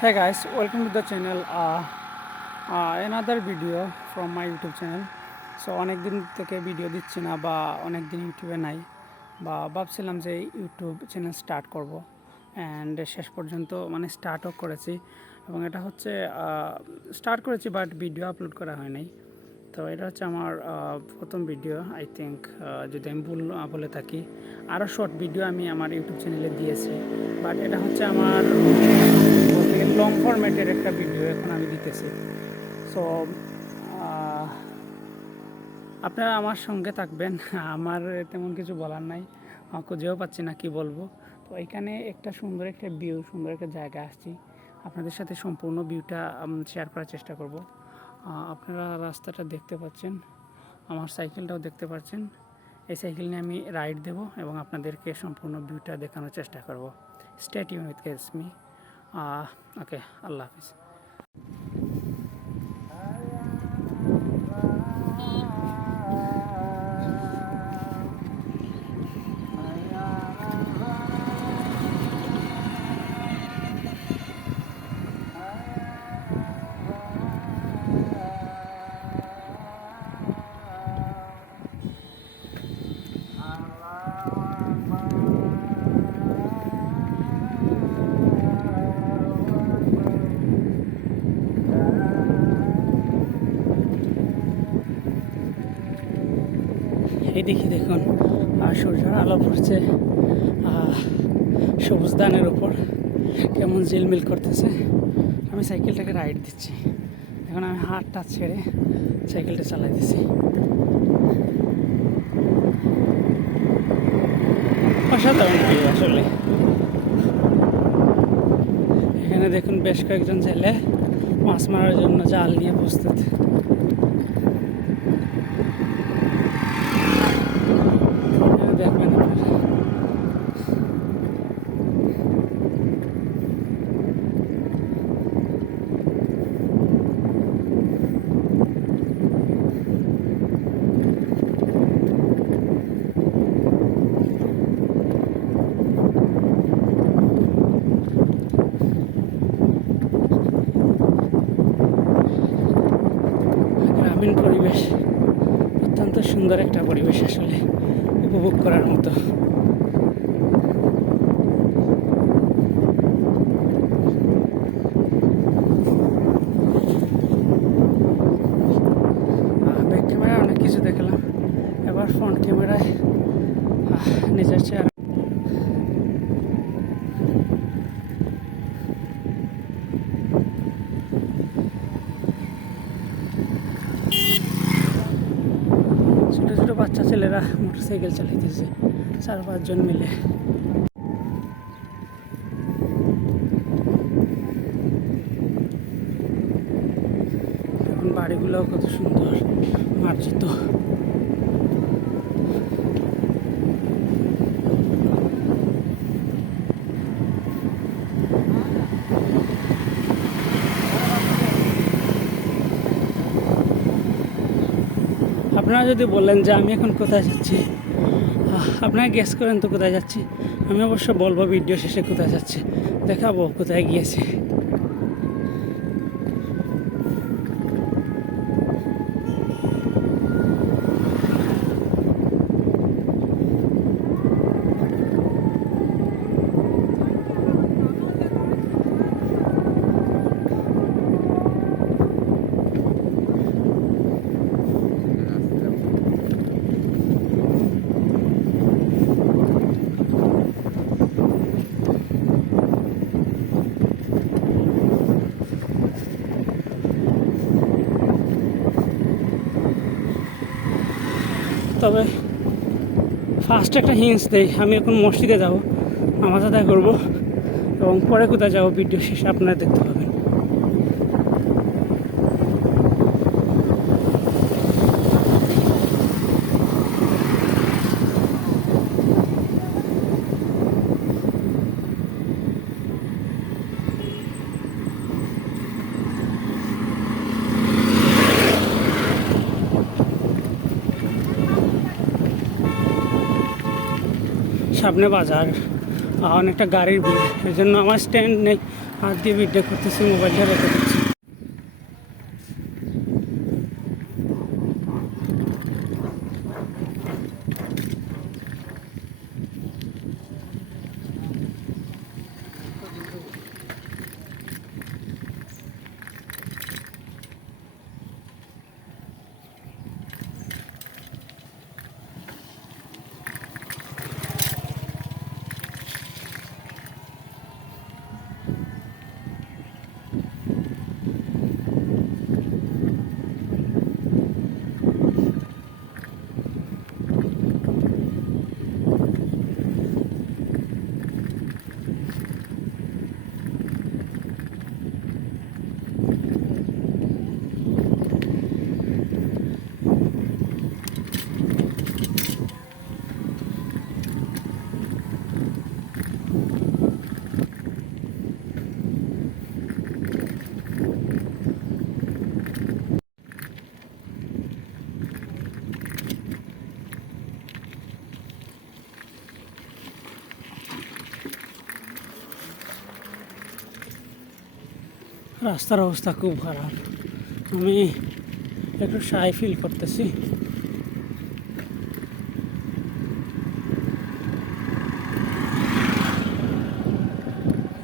Hey guys, welcome to the channel. Another video from my YouTube channel. So অনেক দিন থেকে video দিচ্ছি না বা অনেক দিন ইউটিউবে নাই বা ভাবছিলাম যে ইউটিউব চ্যানেল স্টার্ট করব অ্যান্ড শেষ পর্যন্ত মানে স্টার্টও করেছি এবং এটা হচ্ছে স্টার্ট করেছি বাট ভিডিও আপলোড করা হয় নাই। তো এটা হচ্ছে আমার প্রথম ভিডিও আই থিঙ্ক, যদি আমি ভুল বলে থাকি। আরও শর্ট ভিডিও আমি আমার ইউটিউব চ্যানেলে দিয়েছি, বাট এটা হচ্ছে আমার লং ফরম্যাটের একটা ভিডিও এখন আমি দিতেছি। সো আপনারা আমার সঙ্গে থাকবেন। আমার তেমন কিছু বলার নাই, খুঁজেও পাচ্ছি না কি বলবো। তো এখানে একটা সুন্দর একটা ভিউ, সুন্দর একটা জায়গা আসছি, আপনাদের সাথে সম্পূর্ণ ভিউটা শেয়ার করার চেষ্টা করব। আপনারা রাস্তাটা দেখতে পাচ্ছেন, আমার সাইকেলটাও দেখতে পাচ্ছেন। এই সাইকেল নিয়ে আমি রাইড দেব এবং আপনাদেরকে সম্পূর্ণ ভিউটা দেখানোর চেষ্টা করব। Stay tune with me. Okay, আল্লাহ হাফিজ। এদিকে দেখুন সূর্যের আলো পড়ছে সবুজ ধানের উপর, কেমন ঝিলমিল করতেছে। আমি সাইকেলটাকে রাইড দিচ্ছি, এখন আমি হাতটা ছেড়ে সাইকেলটা চালাই দিচ্ছি। অসাধারণ আসলে। এখানে দেখুন বেশ কয়েকজন ছেলে মাছ মারার জন্য জাল নিয়ে প্রস্তুত। দেখবেন গ্রামীণ পরিবেশ, অত্যন্ত সুন্দর একটা পরিবেশ, আসলে উপভোগ করার মতো। ব্যাক ক্যামেরায় অনেক কিছু দেখলাম, এবার ফ্রন্ট ক্যামেরায় নিজের চেহারা। ছোটো ছোটো বাচ্চা ছেলেরা মোটরসাইকেল চালাইতেছে 4-5 জন মিলে। এখন বাড়িগুলো কত সুন্দর মার্জিত। আপনারা যদি বলেন যে আমি এখন কোথায় যাচ্ছি, আপনারা গেস করেন তো কোথায় যাচ্ছি। আমি অবশ্য বলবো ভিডিও শেষে কোথায় যাচ্ছি, দেখাবো কোথায় গিয়েছি। তবে ফার্স্ট একটা হিন্টস দেই, আমি এখন মসজিদে যাব, নামাজ আদায় করবো এবং পরে কোথায় যাবো ভিডিও শেষে আপনারা দেখতে পাবেন। সামনে বাজার, অনেকটা গাড়ির ভিড়, এই জন্য আমার স্ট্যান্ড নেই, হাত দিয়ে ভিডিও করতেছি, মোবাইলটা রেখে দিচ্ছি। রাস্তার অবস্থা খুব খারাপ, আমি একটু শাই ফিল করতেছি।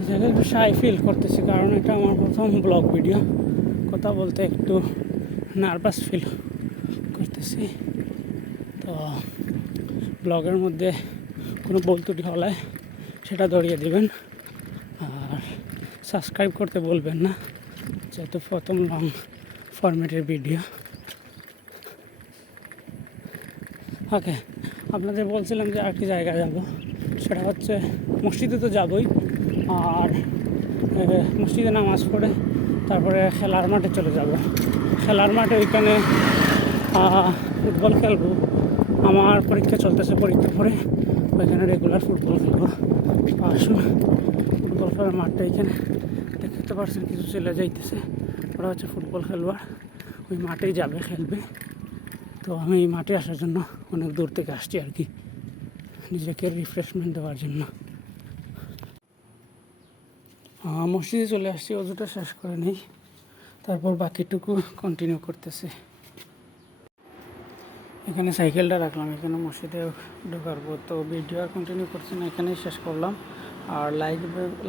জায়গায় একটু শাই ফিল করতেছি, কারণ এটা আমার প্রথম ব্লগ ভিডিও। কথা বলতে একটু নার্ভাস ফিল করতেছি। তো ব্লগের মধ্যে কোনো ভুল ত্রুটি হলে সেটা ধরিয়ে দিবেন, আর সাবস্ক্রাইব করতে বলবেন না, যেহেতু প্রথম লং ফরম্যাটের ভিডিও। ওকে, আপনাদের বলছিলাম যে আরেকটি জায়গায় যাব, সেটা হচ্ছে মসজিদে তো যাবই, আর মসজিদে নামাজ পড়ে তারপরে খেলার মাঠে চলে যাব। খেলার মাঠে ওইখানে ফুটবল খেলবো। আমার পরীক্ষা চলতেছে, পরীক্ষার পরে ওইখানে রেগুলার ফুটবল খেলবো। আসুন, ফুটবল খেলার মাঠটা এখানে দেখতে পাচ্ছেন, কিছু ছেলে যাইতেছে, ওরা হচ্ছে ফুটবল খেলোয়াড়, ওই মাঠেই যাবে, খেলবে। তো আমি এই মাঠে আসার জন্য অনেক দূর থেকে আসছি আর কি, নিজেকে রিফ্রেশমেন্ট দেওয়ার জন্য। মসজিদে চলে আসছি, অজুটা শেষ করে নেই, তারপর বাকিটুকু কন্টিনিউ করতেছি। এখানে সাইকেলটা রাখলাম, এখানে মসজিদে ঢোকার পর তো ভিডিও আর কন্টিনিউ করছি না, এখানেই শেষ করলাম। আর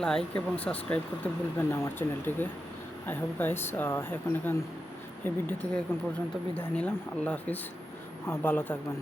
লাইক এবং সাবস্ক্রাইব করতে ভুলবেন না আমার চ্যানেলটিকে। আই হোপ গাইস, এখন এই ভিডিও থেকে এখন পর্যন্ত বিদায় নিলাম। আল্লাহ হাফিজ, ভালো থাকবেন।